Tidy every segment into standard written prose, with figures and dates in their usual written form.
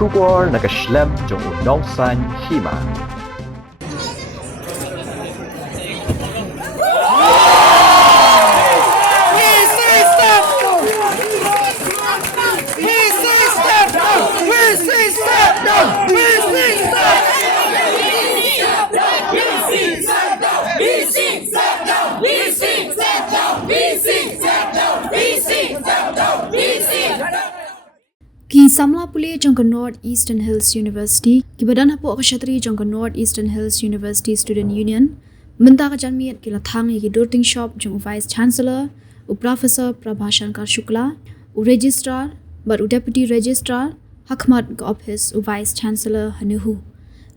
Shubor nakaslem jong unongsan Hima. Ki Samla Pule jongka North Eastern Hills University, ki badan hapo akashatri jongka North Eastern Hills University Student Union, menta ka janmiat ki la Thang ki Tyngshop jong Vice Chancellor, u Professor Prabhashankar Shukla, u Registrar, but u Deputy Registrar, Hakmat ka Office u Vice Chancellor Nehu.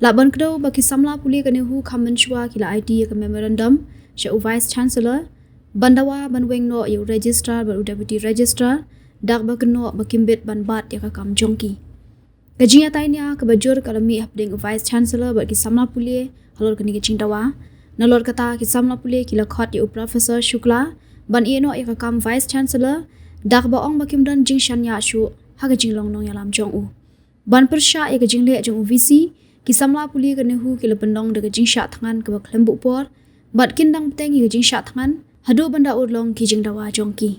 Laban kdo baki Samla Pule ka Nehu kamenshwa ki la IT ka memorandum, sha u Vice Chancellor, bandawa banweng no u Registrar but u Deputy Registrar, dak bakno bakimbit ban bat ya kam jongki kajinya tainya ke bajur kalami hapding Vice Chancellor bak ki Samla Pule halor kani ke Jingdawa nalor kata ki Samla Pule ki la khot ya Professor Shukla ban ino ya kam Vice Chancellor dak ba ong bakimdan jingshan ya shu ha ka jinglong nong ya lam jong u ban persha ya ka jingle jong VC ki Samla Pule ka Nehu ki la pendong de ka jingsha thangan ke bak lembu por bat kindang teng ya jingsha thangan hadu banda urlong ki Jingdawa jongki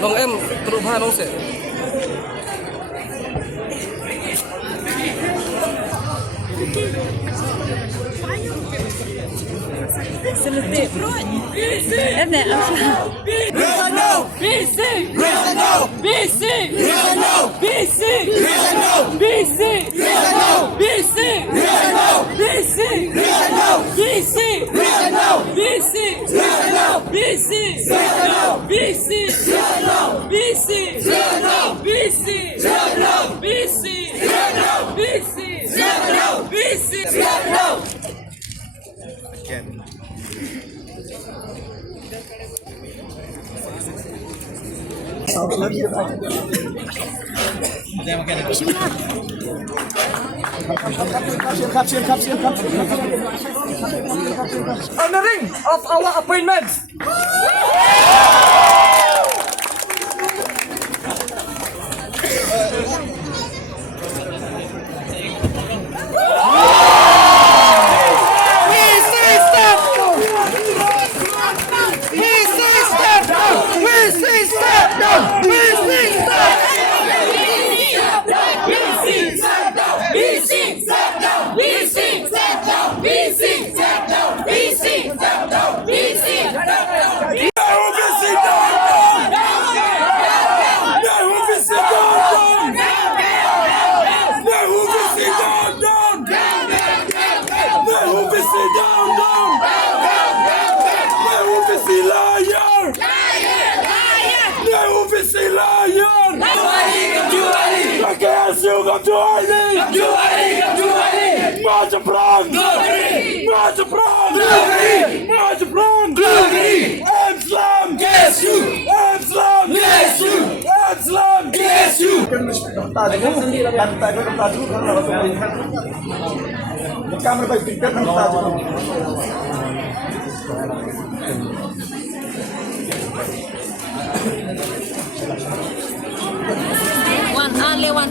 Long em terus mana dong sih? Selesai. Ada apa? No! BC. No! BC. No! BC. No! BC. No! BC. No! BC. No! BC. No! BC. No! BC. No! BC. No! BC. No! BC. No! BC. No! BC. No! BC. No! Honoring of our appointments. One, only one,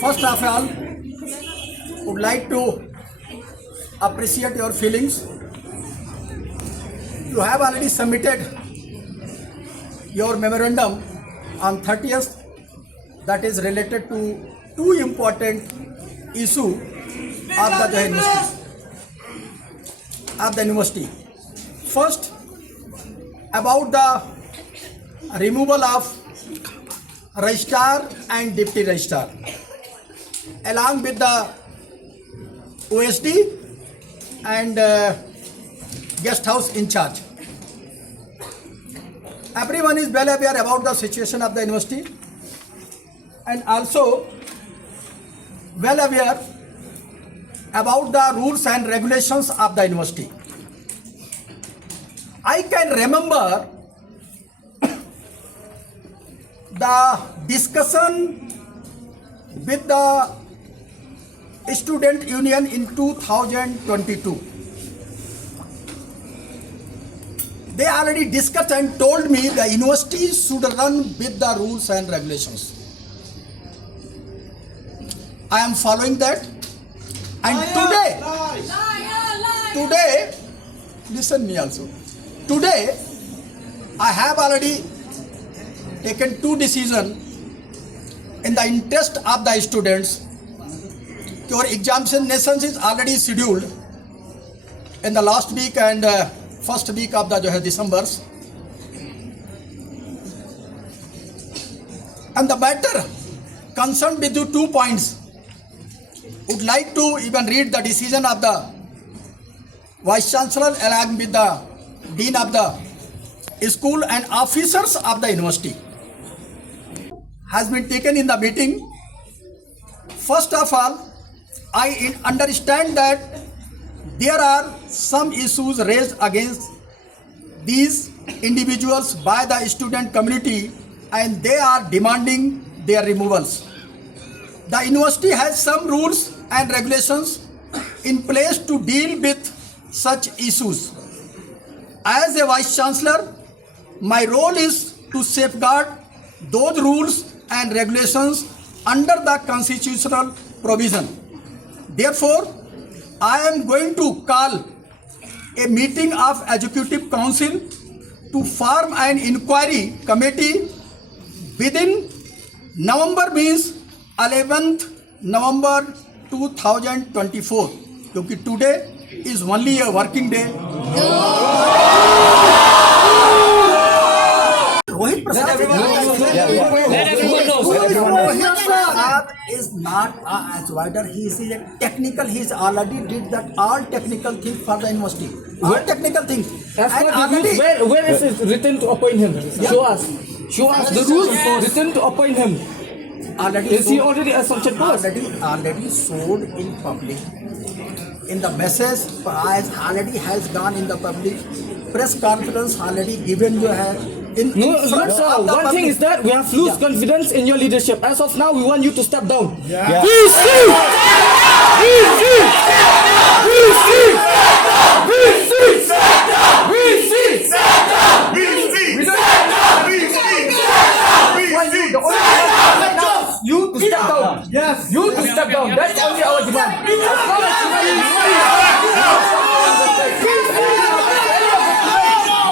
First of all, would like to appreciate your feelings. You have already submitted your memorandum on 30th that is related to two important issues of the university. First, about the removal of registrar and deputy registrar along with the OSD and guest house in charge. Everyone is well aware about the situation of the university and also well aware about the rules and regulations of the university. I can remember the discussion with the student union in 2022. They already discussed and told me the university should run with the rules and regulations. I am following that, and today, listen me also. Today, I have already taken two decisions in the interest of the students. Your examination is already scheduled in the last week and first week of the December. And the matter concerned with you 2 points. Would like to even read the decision of the Vice Chancellor along with the Dean of the school and officers of the university. Has been taken in the meeting. First of all, I understand that there are some issues raised against these individuals by the student community and they are demanding their removals. The university has some rules and regulations in place to deal with such issues. As a Vice Chancellor, my role is to safeguard those rules and regulations under the constitutional provision. Therefore, I am going to call a meeting of Executive Council to form an inquiry committee within November means 11th November 2024. Because today is only a working day. Rohit Prasad is not an advisor. He is a technical. He is already did that all technical things for the university. All technical things. And already, where is it written to appoint him? Yeah. Show us the rules written to appoint him. already is he sold, already assumption post? already sold in public. In the message already has gone in the public. Press conference already given you have. No, sir. One thing is that we have lost confidence in your leadership. As of now, we want you to step down. Yeah. You to step down. Yes. You to step down. That's only our demand.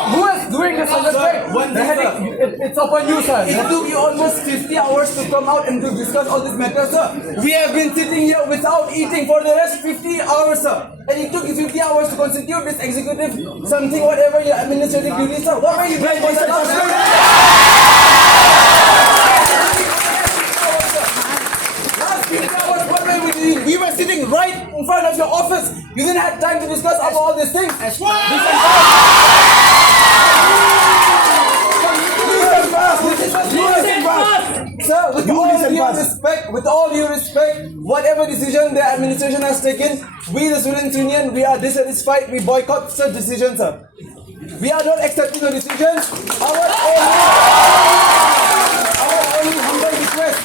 Who is doing this on the strike? It's upon you, sir. It took you almost 50 hours to come out and to discuss all these matters, sir. We have been sitting here without eating for the rest 50 hours, sir. And it took you 50 hours to constitute this executive something, whatever your administrative duties, sir. What were you doing for the last we were sitting right in front of your office. You didn't have time to discuss about all these things. Sir, with all due respect, whatever decision the administration has taken, we the Students' Union, we are dissatisfied. We boycott such decisions, sir. We are not accepting the decisions. Our only humble request,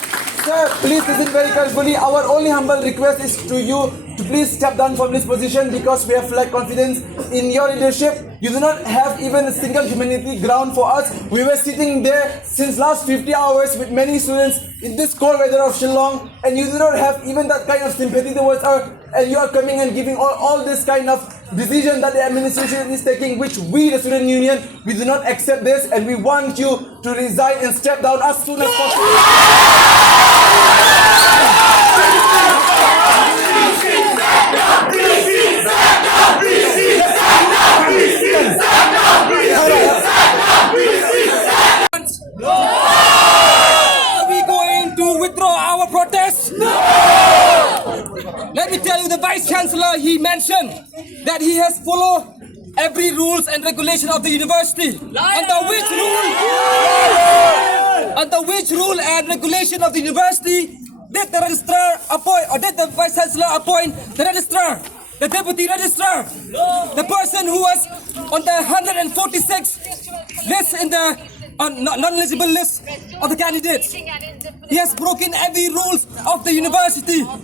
sir, Sir, please listen very carefully. Our only humble request is to you to please step down from this position because we have lack confidence in your leadership. You do not have even a single humanity ground for us. We were sitting there since last 50 hours with many students in this cold weather of Shillong, and you do not have even that kind of sympathy towards us. And you are coming and giving all this kind of decision that the administration is taking, which we, the student union, we do not accept this, and we want you to resign and step down as soon as possible. Are we going to withdraw our protest? No! Let me tell you, the Vice Chancellor, he mentioned that he has followed every rules and regulation of the university. Under which rule and regulation of the university did the registrar appoint, or did the Vice Chancellor appoint the registrar, the deputy registrar, the person who was on the 146 list in the non-eligible list of the candidates? He has broken every rules of the university. And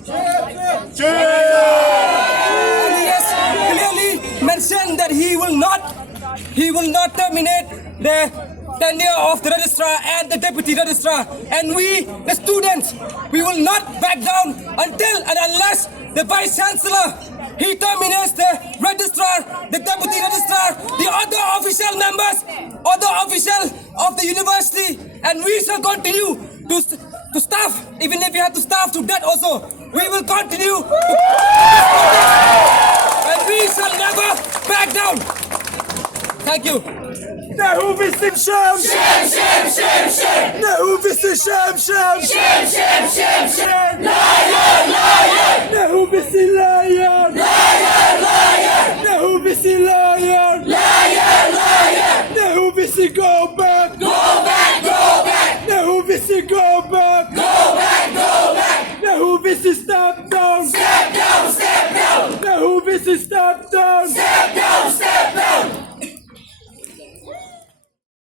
he has clearly mentioned that he will not terminate the tenure of the registrar and the deputy registrar. And we, the students, we will not back down until and unless the Vice Chancellor, he terminates the registrar, the deputy registrar, the other official members, other officials of the university, and we shall continue to staff, even if we have to staff to death also. We will continue and we shall never back down. Thank you. Nehu visit sham! Sham, sham, sham, sham! Nehu visit sham! Sham, sham, sham, sham! Liar, liar! Nehu visit liar! Liar, liar! Nehu visit liar! Liar, liar! Nehu visit go back! Go back, go back! Nehu visit go back! Go back, go back! Nehu visit step down! Step down, step down! Nehu visit step down! Step